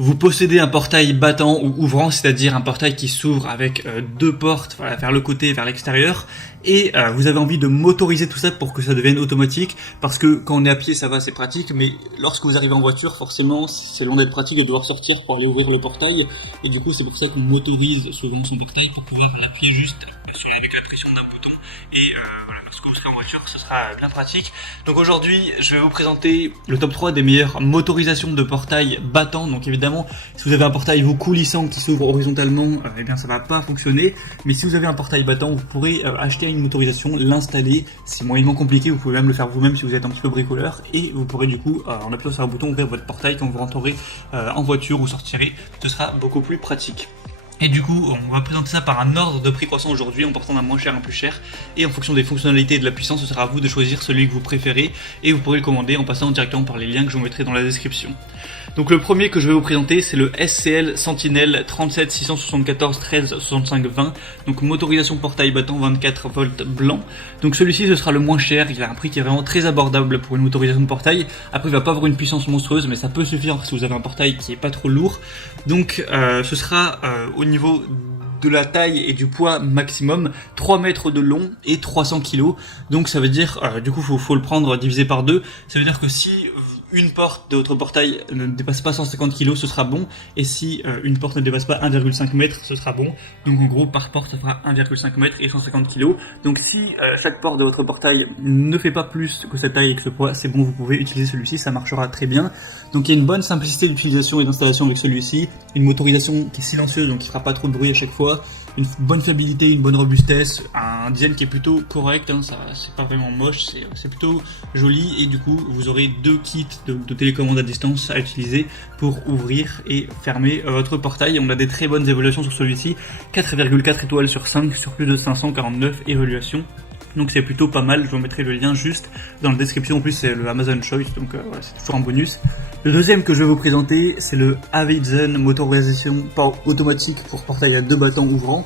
Vous possédez un portail battant ou ouvrant, c'est-à-dire un portail qui s'ouvre avec deux portes, voilà, vers le côté, vers l'extérieur, et vous avez envie de motoriser tout ça pour que ça devienne automatique, parce que quand on est à pied ça va, c'est pratique, mais lorsque vous arrivez en voiture, forcément c'est loin d'être pratique de devoir sortir pour aller ouvrir le portail, et du coup c'est pour ça qu'on motorise souvent son portail pour pouvoir l'appuyer juste avec la pression d'un bouton, et voilà, lorsque vous serez en voiture ce sera bien pratique. Donc aujourd'hui je vais vous présenter le top 3 des meilleures motorisations de portail battant. Donc évidemment si vous avez un portail vous coulissant qui s'ouvre horizontalement, eh bien ça va pas fonctionner, mais si vous avez un portail battant vous pourrez acheter une motorisation, l'installer, c'est moyennement compliqué, vous pouvez même le faire vous-même si vous êtes un petit peu bricoleur, et vous pourrez du coup en appuyant sur un bouton ouvrir votre portail quand vous rentrerez en voiture ou sortirez, ce sera beaucoup plus pratique. Et du coup, on va présenter ça par un ordre de prix croissant aujourd'hui, en partant d'un moins cher à un plus cher. Et en fonction des fonctionnalités et de la puissance, ce sera à vous de choisir celui que vous préférez. Et vous pourrez le commander en passant directement par les liens que je vous mettrai dans la description. Donc le premier que je vais vous présenter, c'est le SCL Sentinel 37 674 13 65 20. Donc motorisation portail battant 24 volts blanc. Donc celui-ci, ce sera le moins cher. Il a un prix qui est vraiment très abordable pour une motorisation de portail. Après, il va pas avoir une puissance monstrueuse, mais ça peut suffire si vous avez un portail qui est pas trop lourd. Donc ce sera au niveau de la taille et du poids maximum 3 mètres de long et 300 kg. Donc ça veut dire du coup faut le prendre divisé par 2. Ça veut dire que si une porte de votre portail ne dépasse pas 150 kg, ce sera bon, et si une porte ne dépasse pas 1,5 m, ce sera bon. Donc en gros par porte ça fera 1,5 m et 150 kg. Donc si chaque porte de votre portail ne fait pas plus que cette taille et que ce poids, c'est bon, vous pouvez utiliser celui-ci, ça marchera très bien. Donc il y a une bonne simplicité d'utilisation et d'installation avec celui-ci, une motorisation qui est silencieuse, donc qui fera pas trop de bruit à chaque fois, une bonne fiabilité, une bonne robustesse, un design qui est plutôt correct, hein, ça c'est pas vraiment moche, c'est plutôt joli, et du coup vous aurez deux kits de télécommande à distance à utiliser pour ouvrir et fermer votre portail. On a des très bonnes évaluations sur celui-ci, 4,4 étoiles sur 5 sur plus de 549 évaluations. Donc c'est plutôt pas mal, je vous mettrai le lien juste dans la description. En plus c'est le Amazon Choice, donc voilà, c'est toujours un bonus. Le deuxième que je vais vous présenter, c'est le Avizen motorisation automatique pour portail à deux battants ouvrants.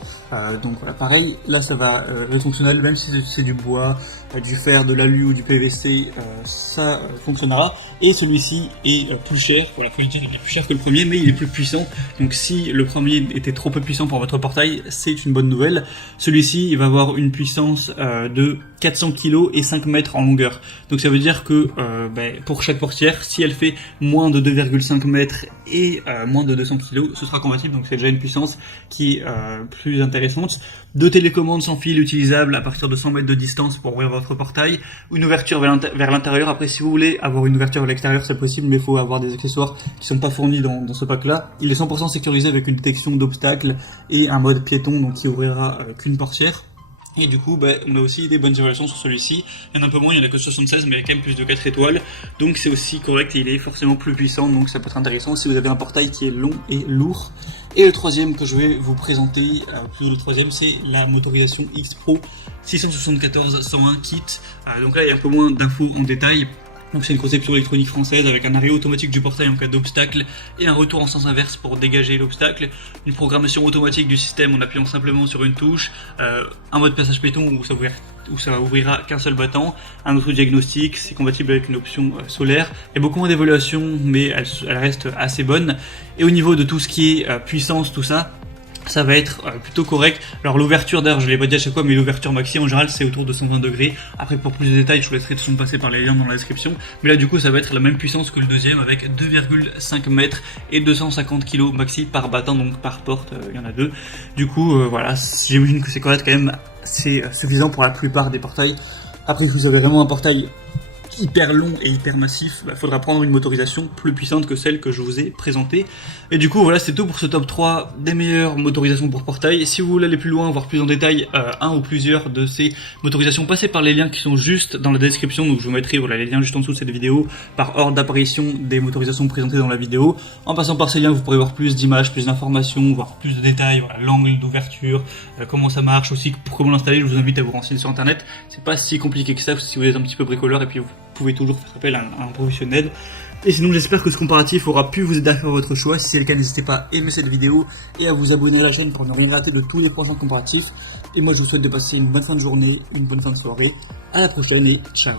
Donc voilà, pareil, là ça va être fonctionnel, même si c'est du bois, du fer, de l'alu ou du PVC, ça fonctionnera. Et celui-ci est plus cher, voilà, faut le dire, il est plus cher que le premier, mais il est plus puissant. Donc si le premier était trop peu puissant pour votre portail, c'est une bonne nouvelle. Celui-ci, il va avoir une puissance de 400 kg et 5 mètres en longueur. Donc ça veut dire que pour chaque portière, si elle fait moins de 2,5 mètres et moins de 200 kg, ce sera compatible. Donc c'est déjà une puissance qui est plus intéressante. Deux télécommandes sans fil utilisables à partir de 100 mètres de distance pour ouvrir votre portail. Une ouverture vers l'intérieur. Après, si vous voulez avoir une ouverture vers l'extérieur, c'est possible, mais il faut avoir des accessoires qui sont pas fournis dans ce pack-là. Il est 100% sécurisé avec une détection d'obstacles et un mode piéton, donc qui ouvrira qu'une portière. Et du coup, on a aussi des bonnes évaluations sur celui-ci. Il y en a un peu moins, il y en a que 76, mais il y a quand même plus de 4 étoiles. Donc c'est aussi correct et il est forcément plus puissant, donc ça peut être intéressant si vous avez un portail qui est long et lourd. Et le troisième que je vais vous présenter, c'est la motorisation X Pro 674 101 kit. Donc là, il y a un peu moins d'infos en détail. Donc c'est une conception électronique française avec un arrêt automatique du portail en cas d'obstacle et un retour en sens inverse pour dégager l'obstacle, une programmation automatique du système en appuyant simplement sur une touche, un mode passage piéton où ça ouvrira qu'un seul battant, un autre diagnostic, c'est compatible avec une option solaire. Il y a beaucoup moins d'évaluation, mais elle reste assez bonne. Et au niveau de tout ce qui est puissance, tout ça, ça va être plutôt correct. Alors l'ouverture, d'ailleurs je l'ai pas dit à chaque fois, mais l'ouverture maxi en général c'est autour de 120 degrés. Après pour plus de détails je vous laisserai de toute façon passer par les liens dans la description. Mais là du coup ça va être la même puissance que le deuxième avec 2,5 mètres et 250 kg maxi par battant, donc par porte, il y en a deux. Du coup voilà, j'imagine que c'est correct quand même, c'est suffisant pour la plupart des portails. Après si vous avez vraiment un portail hyper long et hyper massif, faudra prendre une motorisation plus puissante que celle que je vous ai présentée. Et du coup voilà, c'est tout pour ce top 3 des meilleures motorisations pour portail. Si vous voulez aller plus loin, voir plus en détail un ou plusieurs de ces motorisations, passez par les liens qui sont juste dans la description. Donc je vous mettrai les liens juste en dessous de cette vidéo par ordre d'apparition des motorisations présentées dans la vidéo. En passant par ces liens, vous pourrez voir plus d'images, plus d'informations, voir plus de détails, voilà, l'angle d'ouverture, comment ça marche aussi, pour comment l'installer. Je vous invite à vous renseigner sur internet, c'est pas si compliqué que ça si vous êtes un petit peu bricoleur, et puis vous pouvez toujours faire appel à un professionnel. Et sinon j'espère que ce comparatif aura pu vous aider à faire votre choix. Si c'est le cas, n'hésitez pas à aimer cette vidéo et à vous abonner à la chaîne pour ne rien rater de tous les prochains comparatifs. Et moi je vous souhaite de passer une bonne fin de journée, une bonne fin de soirée. À la prochaine et ciao.